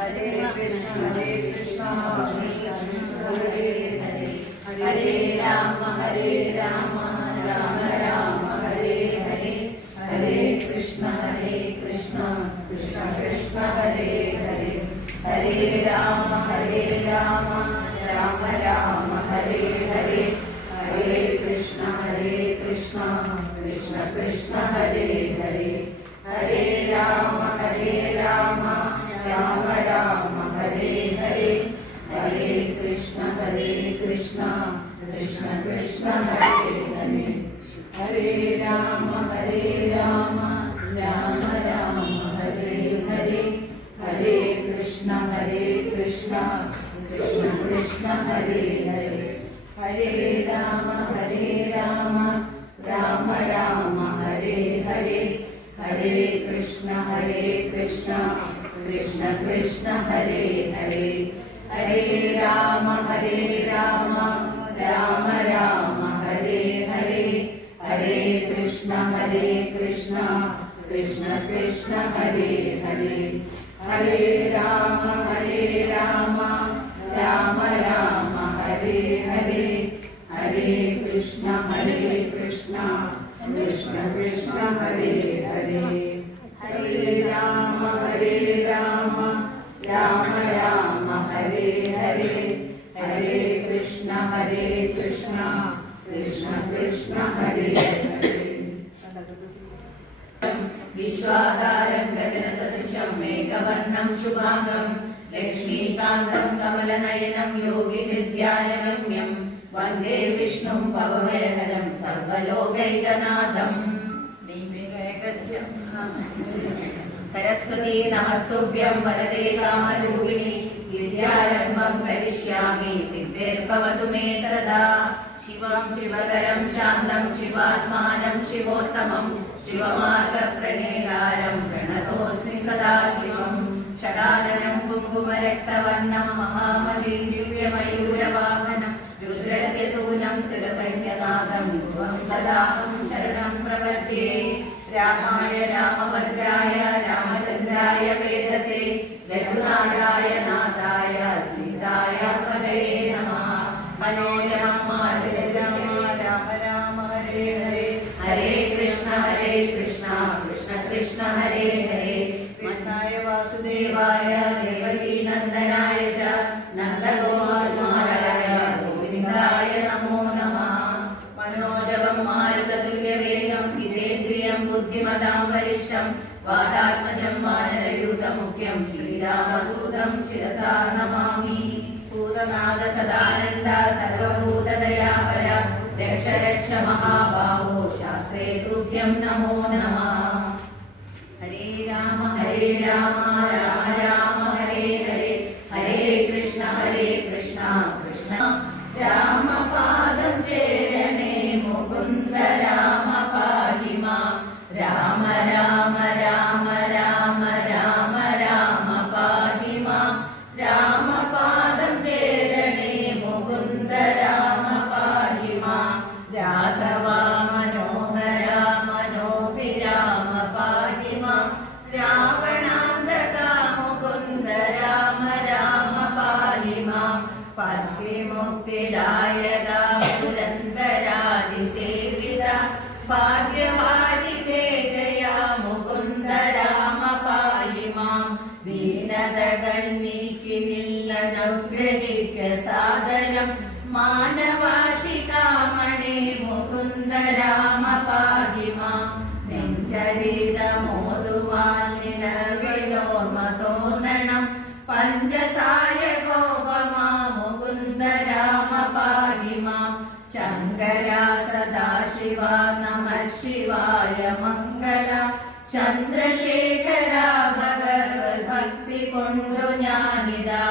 ഹരേ കൃഷ്ണ ഹരേ ഹരേ ഹരേ രാമ രാമ രാമ ഹരേ ഹരേ ഹരേ കൃഷ്ണ കൃഷ്ണ കൃഷ്ണ ഹരേ ഹരേ ഹരേ രാമ രാമ രാമ ഹരേ ഹരേ ഹരേ കൃഷ്ണ കൃഷ്ണ കൃഷ്ണ ഹരേ ഹരേ ഹരേ രാമ രാമ രാമ ഹരേ ഹരേ ഹരേ കൃഷ്ണ കൃഷ്ണ കൃഷ്ണ ഹരേ ഹരേ ഹരേ രാമ രാമ രാമ ഹരേ ഹരേ ഹരേ കൃഷ്ണ കൃഷ്ണ കൃഷ്ണ ഹരേ ഹരേ ഹരേ രാമ രാമ രാമ ഹരേ ഹരേ ഹരേ കൃഷ്ണ കൃഷ്ണ കൃഷ്ണ ഹരേ ഹരേ ഹരേ രാമ രാമ രാമ ഹരേ ഹരേ ഹരേ കൃഷ്ണ കൃഷ്ണ കൃഷ്ണ ഹരേ ഹരേ ഹരേ രാമ രാമ ഹരേ ഹരേ ഹരേ കൃഷ്ണ കൃഷ്ണ കൃഷ്ണ ഹരേ ഹരേ ഹരേ രാമ രാമ ഹരേ ഹരേ ഹരേ കൃഷ്ണ കൃഷ്ണ കൃഷ്ണ ഹരേ ഹരേ വിശ്വാകാരം ഗഗനസദൃശം മേഘവർണം ശുഭാംഗം ലക്ഷ്മീകാന്തം കമലനയനം യോഗിഹൃദ്യാനഗമ്യം വന്ദേ വിഷ്ണും ഭവഭയഹരം സർവലോകൈകനാഥം സരസ്വതീ നമസ്തുഭ്യം വരദേ കാമരൂപിണി വിദ്യാരംഭം കരിഷ്യാമി സിദ്ധിർഭവതു may സദാ ശിവം ശിവകരം ശാന്തം ശിവാത്മാനം ശിവോത്തമം ശിവമാർഗപ്രണേതാരം പ്രണതോസ്മി സദാശിവം ഷടാനനം കുങ്കുമരക്തവർണം മഹാമതിം ദിവ്യമയൂരവാഹനം രുദ്രസ്യ സൂനം ശിരസൈന്യനാഥം ധ്രുവം സദാഹം ശരണം പ്രപദ്യേ രാമായ രാമഭദ്രായ രാമചന്ദ്രായ വേദസേ രഘുനാഥായ നാഥായ സീതായ പദയേ നമഃ മനോരമം രാമ രാമ ഹരേ ഹരേ ഹരേ കൃഷ്ണ കൃഷ്ണ ഹരേ ഹരേ കൃഷ്ണായ വാസുദേവായ ദേവകീ നന്ദനായ ച നന്ദഗോപകുമാരായ ഗോവിന്ദായ നമോ നമഃ മനോജവം മാരുതതുല്യവേഗം ജിതേന്ദ്രിയം ബുദ്ധിമതാം വരിഷ്ഠം വാതാത്മജം വാനരയൂതമുഖ്യം ശ്രീരാമദൂതം ശിരസാ നമാമി ഭൂതനാഥ സദാനന്ദ സർവഭൂതദയാപര രക്ഷ രക്ഷ മഹാബാഹോ ശാസ്ത്രേ തുഭ്യം നമോ നമഃ ഹരേ രാമ രാമ ഹരേ ഹരേ ഹരേ കൃഷ്ണ കൃഷ്ണ രാമപാദം ചേരണേ മുകുന്ദ രാമ പാഹി മാം രാമ രാമ പാഹി മാം രാമപാദം ചേരണേ മുകുന്ദ രാമ പാഹി മാം രാഘവ മനോഹര മനോഭിരാമ പാഹി മാം രാവണാന്തക മുകുന്ദ രാമ പാഹി മാം പദ്മമുക്തിദായക പുരന്ദരാദിസേവിത ഭാഗ്യവാരിതേ ജയ മുകുന്ദ രാമ പാഹി മാം ദീനതകൾ നീക്കി നില്ലനുഗ്രഹിക്ക സാദരം മാനവാശികാമണി മുകുന്ദ രാമ പാഹി മാം നെഞ്ചരിതമോതുവാൻ നിലവിലോർമ തോന്നണം പഞ്ചസായ ഗോപമാ മുകുന്ദ രാമ പാഹി മാം ശങ്കര സദാശിവ നമ ശിവായ മംഗള ചന്ദ്രശേഖര ഭഗവത് ഭക്തി കൊണ്ടു ഞാനിതാ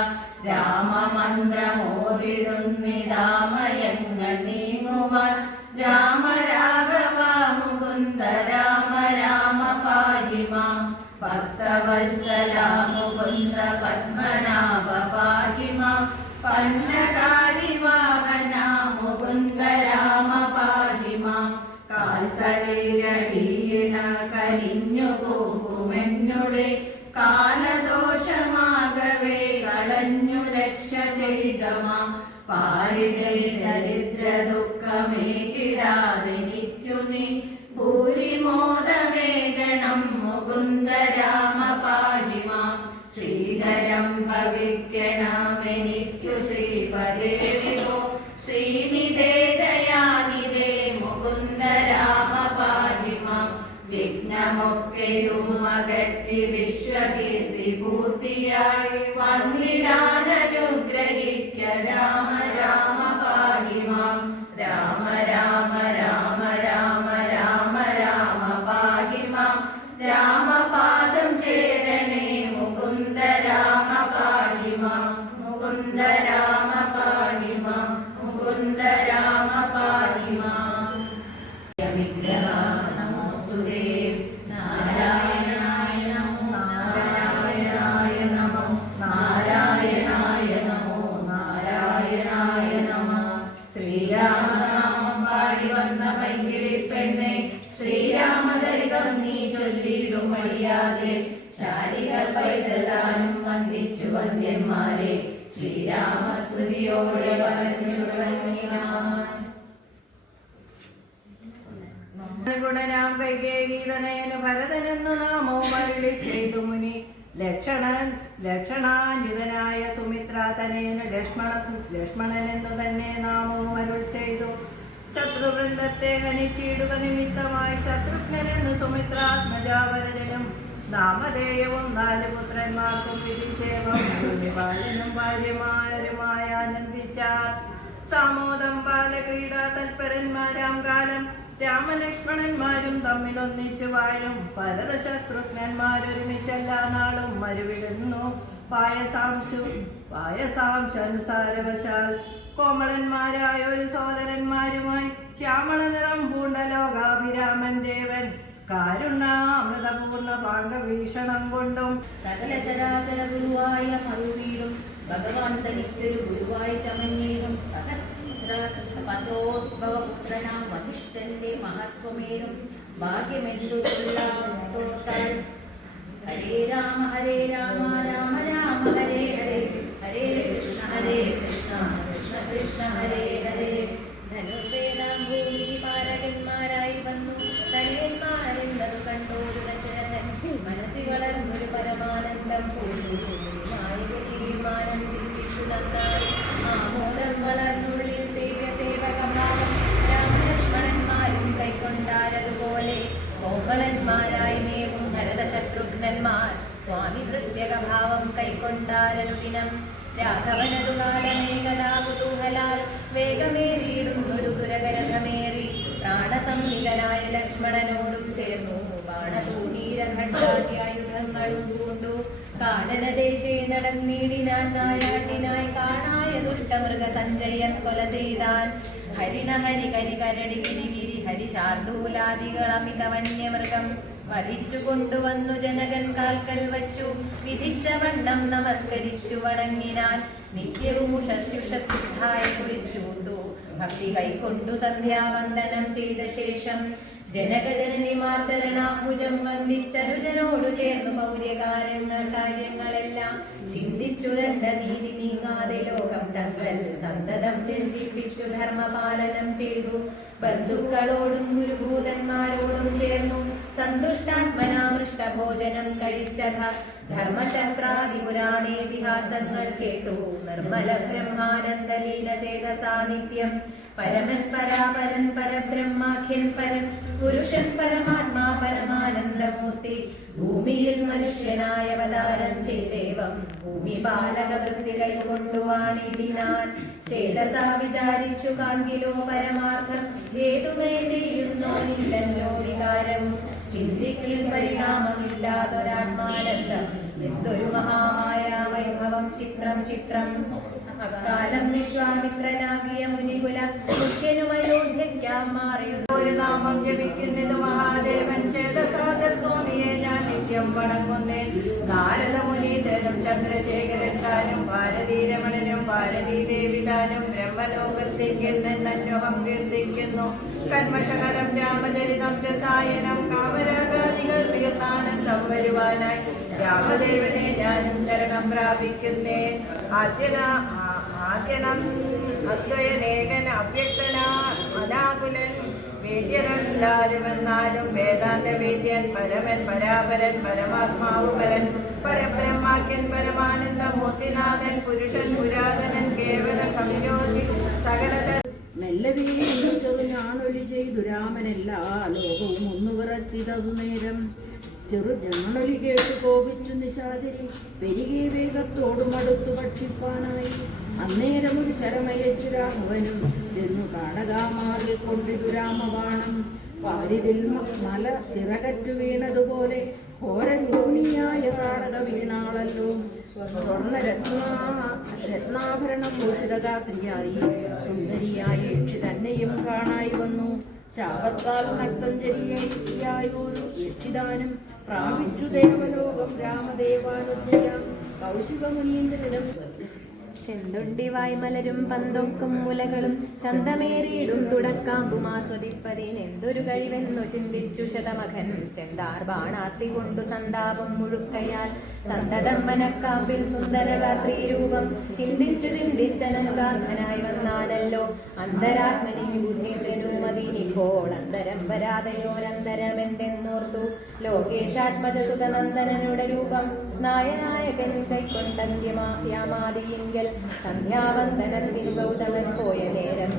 രാമമന്ത്രമോതിടുന്നിതാമയങ്ങൾ നീങ്ങുവാൻ രാമ രാഘവ മുകുന്ദ രാമ പാഹി മാം ഭക്തവത്സല മുകുന്ദ പത്മനാഭ പാഹി മാം പന്നകാരി വാഹന മുകുന്ദ രാമ പാഹി മാം കാൽത്തളിരടിയിണ കലിഞ്ഞു പോകുമെന്നുടെ കാലദോഷമാകവേ മുകുന്ദ രാമ പാഹി മാം. ശ്രീകരം ഭവിക്കണമെനിക്കു ശ്രീപദേ വിഭോ. ശ്രീനിധേ ദയാനിധേ മുകുന്ദ രാമ പാഹി മാം. വിഘ്നമൊക്കെയും അകറ്റി വിശ്വകീർത്തി പൂർത്തിയായി വന്നിടാനനുഗ്രഹിക്ക രാമ രാമ പാഹി മാം. രാമ രാമ രാമ രാമ രാമ രാമ പാഹി മാം. രാമപാദം ചേരണേ മുകുന്ദ രാമ പാഹി മാം. മുകുന്ദ രാമ പാഹി മാം. മുകുന്ദ രാമ പാഹി മാം. നമോസ്തുതേ. നാരായണായ നമോ നാരായണായ നമോ നാരായണായ നമോ നാരായണായ നമോ. ശ്രീരാമനാമം പാടി വന്ന പൈങ്കിളി പെണ്ണെ, ശ്രീരാമചരിതം നീ ചൊല്ലിയിടും മടിയാതെ. ശാരികൾ പൈതലാനും വന്ദിച്ചു വന്ദ്യന്മാരെ, ശ്രീരാമസ്മൃതിയോടെ പറഞ്ഞു തുടങ്ങിനാം. ഗുണനാം കൈകേയീതനയനു ഭരതനെന്നു നാമവും അരുളി ചെയ്തു മുനി. ലക്ഷണാഞ്ജിതനായ സുമിത്രാതനേന ലക്ഷ്മണനെന്നു തന്നെ നാമവും അരുൾ ചെയ്തു. ശത്രുവൃന്ദത്തെ ഹനിച്ചിടുക നിമിത്തമായി ശത്രുഘ്നെന്നു സുമിത്രാത്മജാവരജനും നാമധേയവും 4 പുത്രന്മാർക്കും വിധിച്ചേവം. ബാലനും ഭാര്യമാരുമായ ആനന്ദിച്ചാർ. സാമോദം ബാലക്രീഡ തൽപരന്മാരാം കാലം രാമലക്ഷ്മണന്മാരും തമ്മിലൊന്നിച്ചു വാഴും. ഭരത ശത്രുഘ്നന്മാരൊരുമിച്ചെല്ലാ നാളും മരുവിടുന്നു. പായസാംശാനുസാരവശാൽ കോമളന്മാരായ ഒരു സോദരന്മാരുമായി ശ്യാമള നിറം പൂണ്ട ലോകാഭിരാമൻ ദേവൻ കാരുണ്യാമൃതപൂർണ്ണ പാങ്കവീക്ഷണം കൊണ്ടും സകല ചരാചര ഗുരുവായ മറുവീടും ഭഗവാൻ തനിക്കൊരു ഗുരുവായി ചമഞ്ഞേരും. സഹസ്രപത്രോദ്ഭവപുത്രനാം വസിഷ്ഠന്റെ മഹത്വമേരും ഭാഗ്യമെന്തുകൊള്ളാൽ. ഹരേ രാമ രാമ രാമ ഹരേ ഹരേ, ഹരേ കൃഷ്ണ കൃഷ്ണ കൃഷ്ണ ഹരേ ഹരേ. ധനുർവേദാംഭൂമി പാരകന്മാരായി വന്നു തനയന്മാരെന്നതു കണ്ടോരു ദശരഥൻ. മനസ്സിൽ വളർന്നൊരു പരമാനന്ദം ആനന്ദിപ്പിച്ചു നന്നായി. ആമോദം വളർന്നുള്ളിൽ സേവകഭാവം രാമലക്ഷ്മണന്മാരും കൈക്കൊണ്ടാരതുപോലെ. കോമളന്മാരായി മേവും ഭരത ശത്രുഘ്നന്മാർ സ്വാമി പ്രത്യകഭാവം കൈക്കൊണ്ടാരനുദിനം. രാഘവനതു കാലമേകദാ കുതൂഹലാൽ വേഗമേറിയിടുന്നൊരു തുരകരഥമേറി പ്രാണസംഹിതനായ ലക്ഷ്മണനോടും ചേർന്നു. ബാണതൂണീരഖണ്ഡാദ്യായുധങ്ങളും പൂണ്ടു കാനനദേശേ നടന്നീടിനാൻ. നായാട്ടിനായി കാണായ ദുഷ്ടമൃഗ സഞ്ജയൻ കൊല ചെയ്താൻ. ഹരിണ ഹരി കരി കരടി ഗിരിഗിരി ഹരിശാർദൂലാദികൾ അമിത വന്യമൃഗം വധിച്ചു കൊണ്ടുവന്നു ജനകൻ കാൽക്കൽ വച്ചു. വിധിച്ച വണ്ണം നമസ്കരിച്ചു വണങ്ങിനാൻ. നിത്യവും ഉഷസ്യുഷസിദ്ധായി കുളിച്ചൂത്തു ഭക്തി കൈക്കൊണ്ടു സന്ധ്യാവന്ദനം ചെയ്ത ശേഷം ജനകജനനിമാർ ചരണാംബുജം വന്ദിച്ചനുജനോടു ചേർന്നു കാര്യങ്ങളെല്ലാം ചിന്തിച്ചു ദണ്ഡ നീതി നീങ്ങാതെ ലോകം തങ്ങൾ സന്തതം രഞ്ജിപ്പിച്ചു ധർമ്മപാലനം ചെയ്തു. ബന്ധുക്കളോടും ഗുരുഭൂതന്മാരോടും ചേർന്നു സന്തുഷ്ടാത്മനാമൃഷ്ടഭോജനം കഴിച്ച ധർമ്മശാസ്ത്രാദിപുരാണേതിഹാസങ്ങൾ കേട്ടു. നിർമ്മല ബ്രഹ്മാനന്ദലീല ചെയ്ത സാന്നിധ്യം പരമൻ പരാപരൻ പരബ്രഹ്മാഖ്യൻ പരൻ പുരുഷൻ പരമാത്മാ പരമാനന്ദമൂർത്തി ഭൂമിയിൽ മനുഷ്യനായ അവതാരം ചെയ്തേവം ഭൂമി പാലക വൃത്തി കൈക്കൊണ്ടുവാണിടിനാൻ. ചേതസാ വിചാരിച്ചു കാൺകിലോ പരമാർത്ഥം ഏതുമേ ചെയ്യുന്നോനില്ലല്ലോ വികാരവും. ചിന്തിക്കിൽ പരിണാമമില്ലാതൊരാത്മാനന്ദം എന്തൊരു മഹാമായ വൈഭവം ചിത്രം ചിത്രം. അക്കാലം വിശ്വാമിത്രനാകിയ മുനികുല മുഖ്യനും അയോധ്യയ്ക്കാം മാറിയിരുന്നു. ഒരു നാമം ജപിക്കുന്നത് മഹാദേവൻ ചേതസാദർ സ്വാമിയെ ഞാൻ നിത്യം വണങ്ങുന്നേൻ. നാരദ മുനീന്ദ്രനും ചന്ദ്രശേഖരൻ താനും ഭാരതീരമണനും ഭാരതീദേവി താനും ബ്രഹ്മലോകത്തേക്കിൽ നിന്നന്വഹം കീർത്തിക്കുന്നു. കന്മഷകരം രാമചരിതം രസായനം കാമരാഗാദികൾ തീർത്താനന്ദം വരുവാനായി രാമദേവനെ ഞാനും ശരണം പ്രാപിക്കുന്നേ. അദ്വയനേകൻ അവ്യക്തനാ അനാകുലൻ വേദ്യരെല്ലാരും എന്നാലും വേദാന്ത വേദ്യൻ പരമൻ പരാപരൻ പരമാത്മാവ് പരൻ പരബ്രഹ്മാക്യൻ പരമാനന്ദമൂർത്തിനാഥൻ പുരുഷൻ പുരാതനൻ കേവല സംയോജി സകലത മെല്ലവേ ചെറുഞാണൊലി ചെയ്തു രാമനെല്ലാ ലോകവും ഒന്നു വിറച്ചിതതു നേരം ചെറുഞാണൊലി കേട്ടു കോപിച്ചു നിശാചരി പെരികെ വേഗത്തോടു മടുത്തു ഭക്ഷിപ്പാനായി അന്നേരം ഒരു ശരമയച്ചു രാഘവനും ചെന്നു കാടകാമാറിൽ കൊണ്ടിതു രാമബാണം പാരിതിൽ മല ചിറകറ്റു വീണതുപോലെ ഘോരരൂണിയായ കാടക വീണാളല്ലോ രത്നാഭരണം ഭൂഷിതഗാത്രിയായി സുന്ദരിയായ യക്ഷി തന്നെയും കാണായി വന്നു ശാപത്താൽ നക്തഞ്ജരിയായൊരു യക്ഷിദാനം പ്രാപിച്ചു ദേവലോകം രാമദേവാനുദ്രയ കൗശികമുനീന്ദ്രനും ചെന്തുണ്ടി വായ്മലരും പന്തൊക്കും മുലകളും ചന്തമേറിയിടും തുടക്കാമ്പുമാസ്വദിപ്പതിനെന്തൊരു കഴിവെന്നു ചിന്തിച്ചു ശതമകൻ ചെന്താർ ബാണാർത്തി കൊണ്ടു സന്താപം മുഴുക്കയാൽ സന്തതം മനക്കാമ്പിൽ സുന്ദരഗാത്രീ രൂപം ചിന്തിച്ചനങ്കാന്തനായി വന്നാനല്ലോ അന്തരാത്മനി ഗുഹേന്ദ്രനുമതിനിപ്പോൾ അന്തരം വരാതയോരന്തരമെന്തെന്നോർത്തു ലോകേശാത്മജസുതനന്ദനനുടെ രൂപം നായനായകൻ കൈക്കൊണ്ടന്ത്യമാതിയെങ്കിൽ സന്ധ്യാവന്ദനത്തിൽ ഗൗതമൻ പോയ നേരം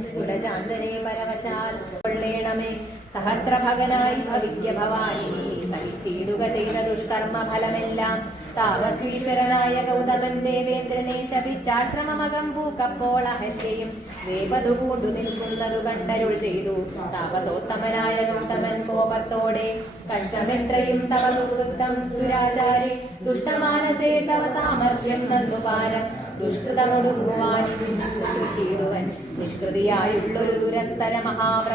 നന്ദരാജാന്തരെ പരവശാൽ കൊള്ളേണമേ സഹസ്രഭകനായി ഭവിദ്യ ഭവാനിനി സഹിച്ചിടുക ചെയ്ത ദുഷ്കർമ്മ ഫലമെല്ലാം താപസ്വീശ്വരനായ ഗൗതമൻ ദേവേന്ദ്രനെ ശപിച്ചാശ്രമമകം പൂക്കപ്പോൾ അഹല്യയും വേപതു പൂണ്ടു നിൽക്കുന്നതു കണ്ടരുൾ ചെയ്തു താപസോത്തമനായ ഗൗതമൻ കോപത്തോടെ കഷ്ടമെത്രയും തവ ദുർവൃത്തം ദുരാചാരി ദുഷ്ടമാനസേ തവ സാമർഥ്യം നന്ദുപാരം ദുഷ്കൃതമൊടുങ്ങുവാൻ നിഷ്കൃതിയായുള്ളൊരു ദുരസ്തര മഹാവ്ര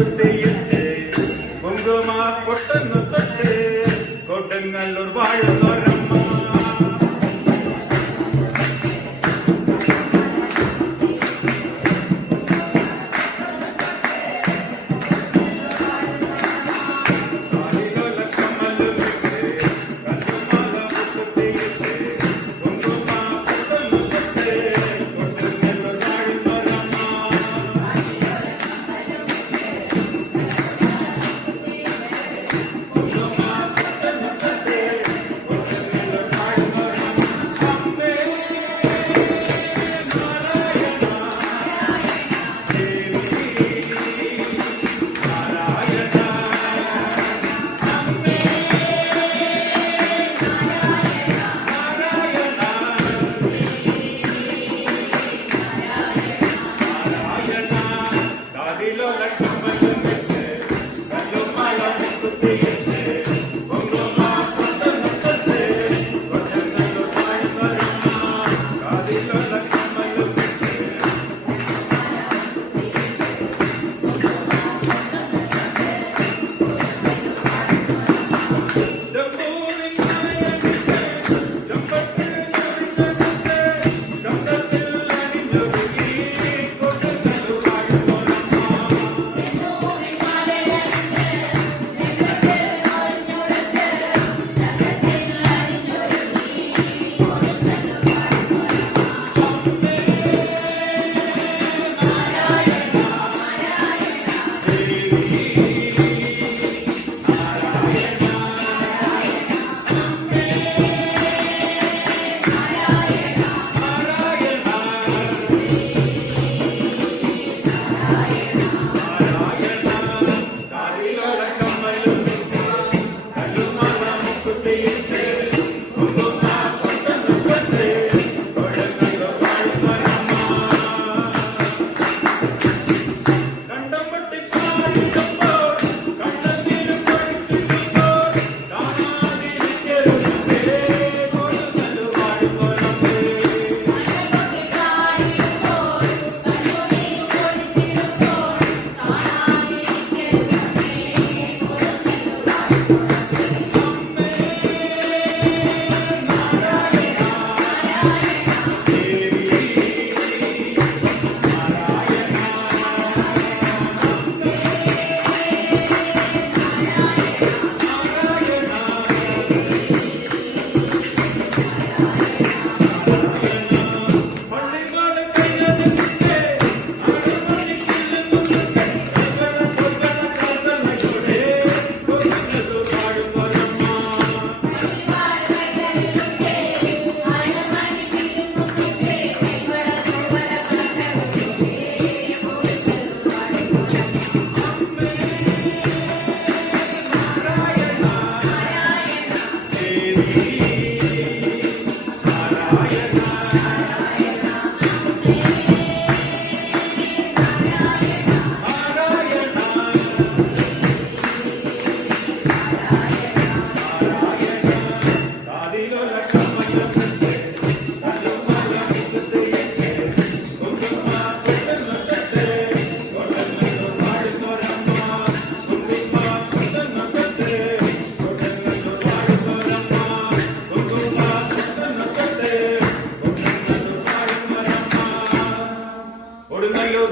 മുക്കുത്തിയിട്ട് കുങ്കുമ പൊട്ടുന്നു തൊട്ട് കൊടുങ്ങല്ലൂർ വാഴുന്നൊരമ്മ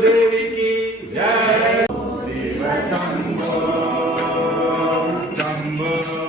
देवी की जय। शिव शंभो शंभो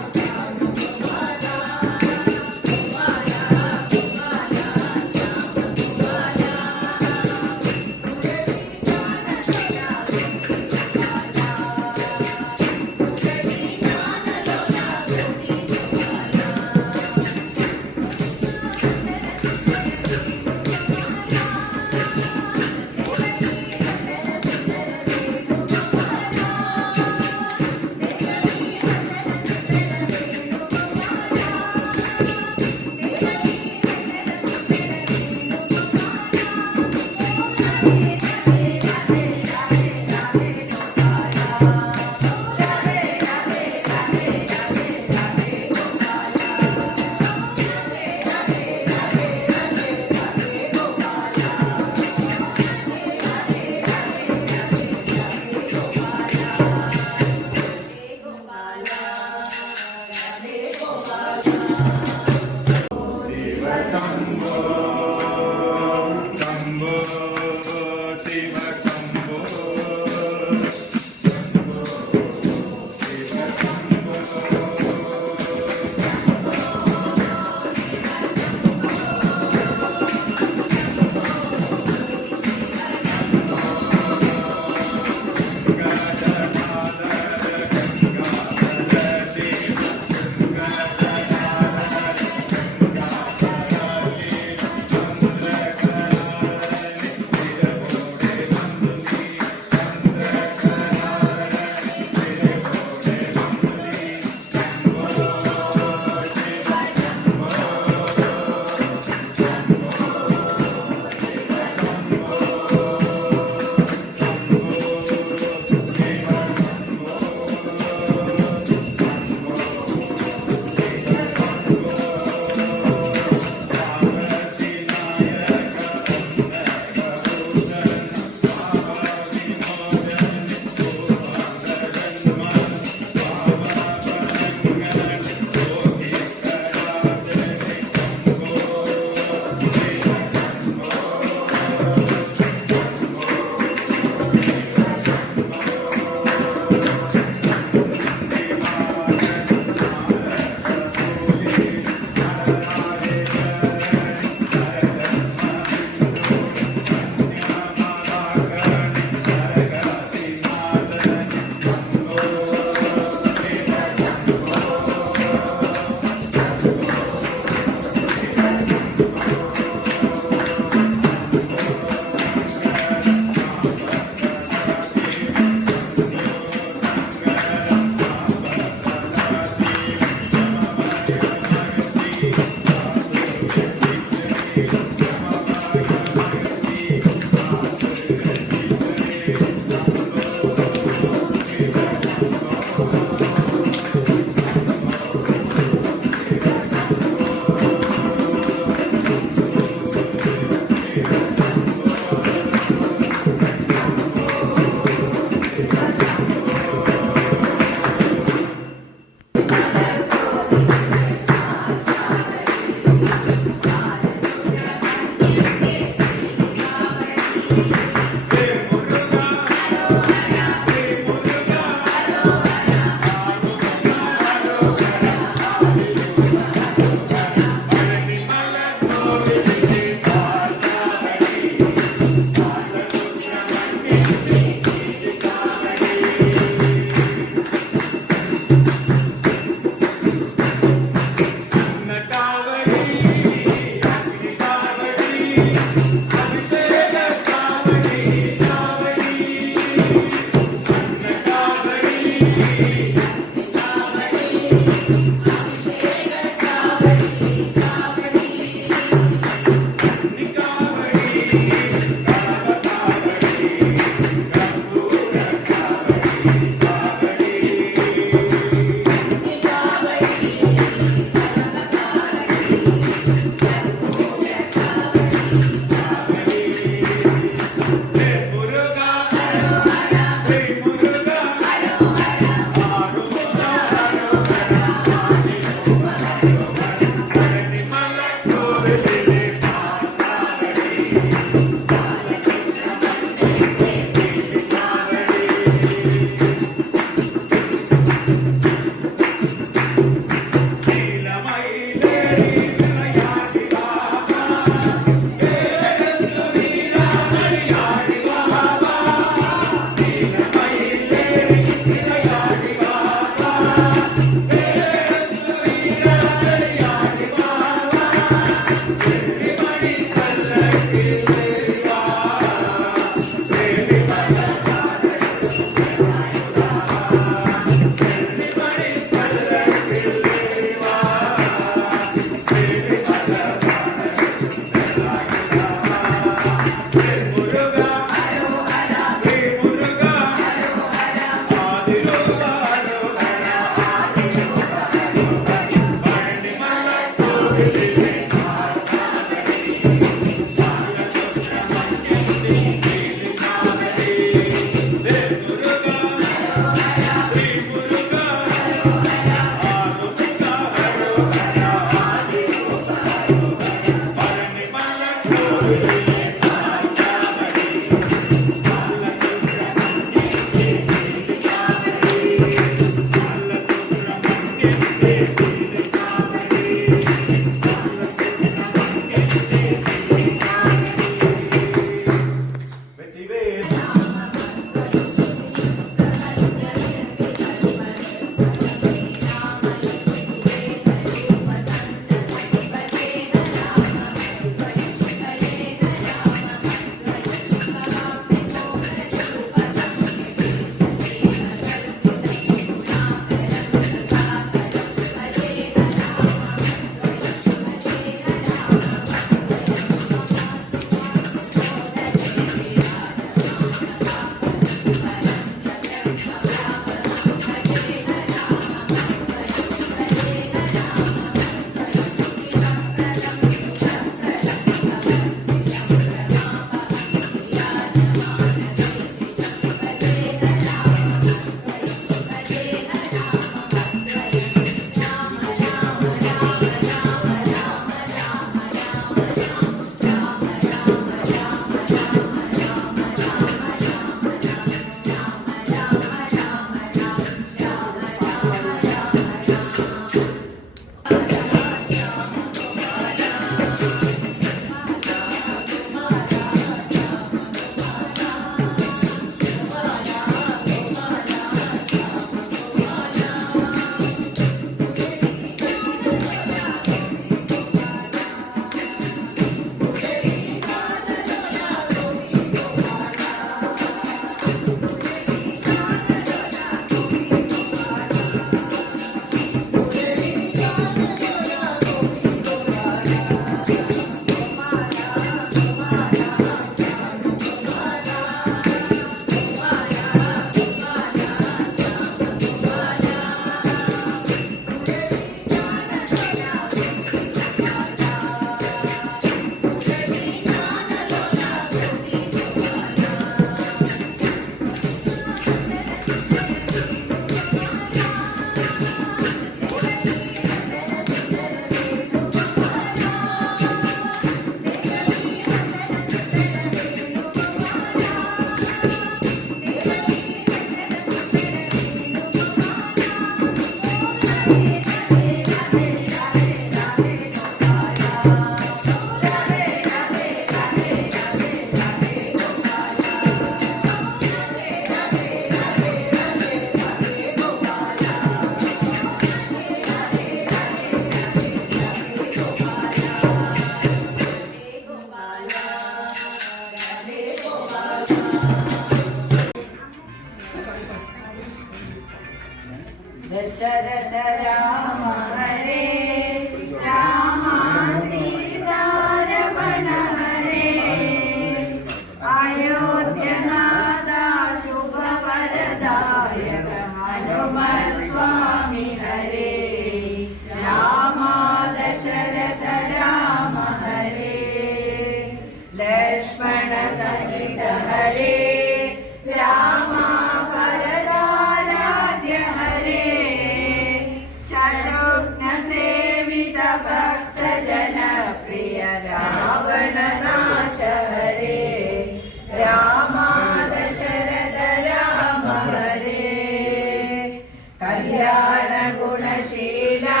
ക്ഷമാശീലാ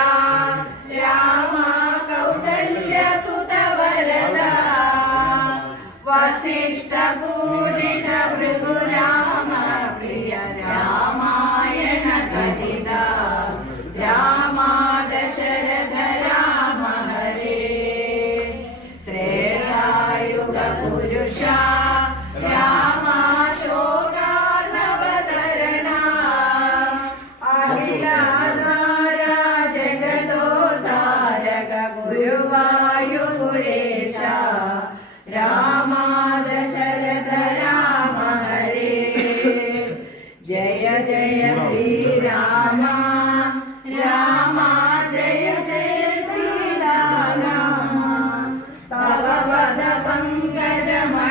രാമ കൗസല്യസുത വരദാ വസിഷ്ഠപൂജിത ഭൃഗുരാമ പ്രിയ രാമായണ കഥിതാ രാമ ദശരഥ രാമ ഹരേ ത്രേതായുഗ പുരുഷ രാമ ശോകാർണവതരണ അഖിലാധാര ജഗദോദ്ധാരക ഗുരുവായൂരേശ രാമ ദശരഥ രാമ ഹരേ ജയ ജയ ശ്രീരാമ രാമ ജയ ജയ ശ്രീരാമ തവ പദ പങ്കജമണിയനു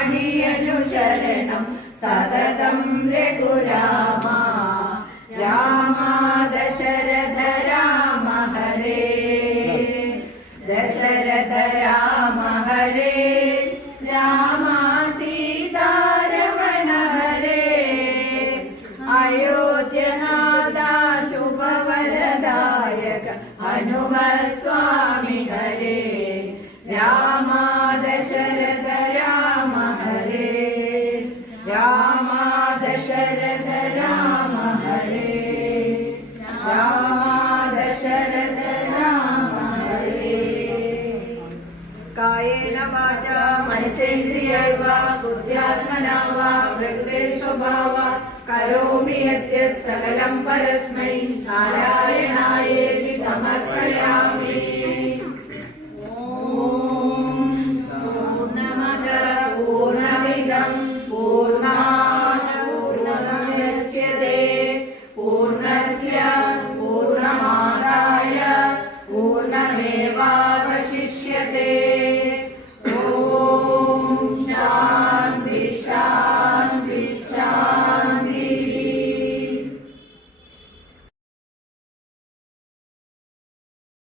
ശരണം സതതം രഘുരാമ രാമ ദശരഥ രാമ ഹരേ ദശരഥ രാമ ഹരേ രാമ സീതാരമണ ഹരേ അയോധ്യനാഥ ശുഭവരദായക ഹനുമത് സ്വാമി ഹരേ രാമ ദശരഥ രാമ ഹരേ രാമ ദശരഥ രാമ ഹരേ രാമ ദശരഥ രാമ ഹരേ കായേന വാചാ മനസേന്ദ്രിയർവാ ബുദ്ധ്യാത്മനാ വാ പ്രകൃതേ സ്വഭാവാത് കരോമി യദ്യത് സകലം പരസ്മൈ നാരായണായേതി സമർപ്പയാമി.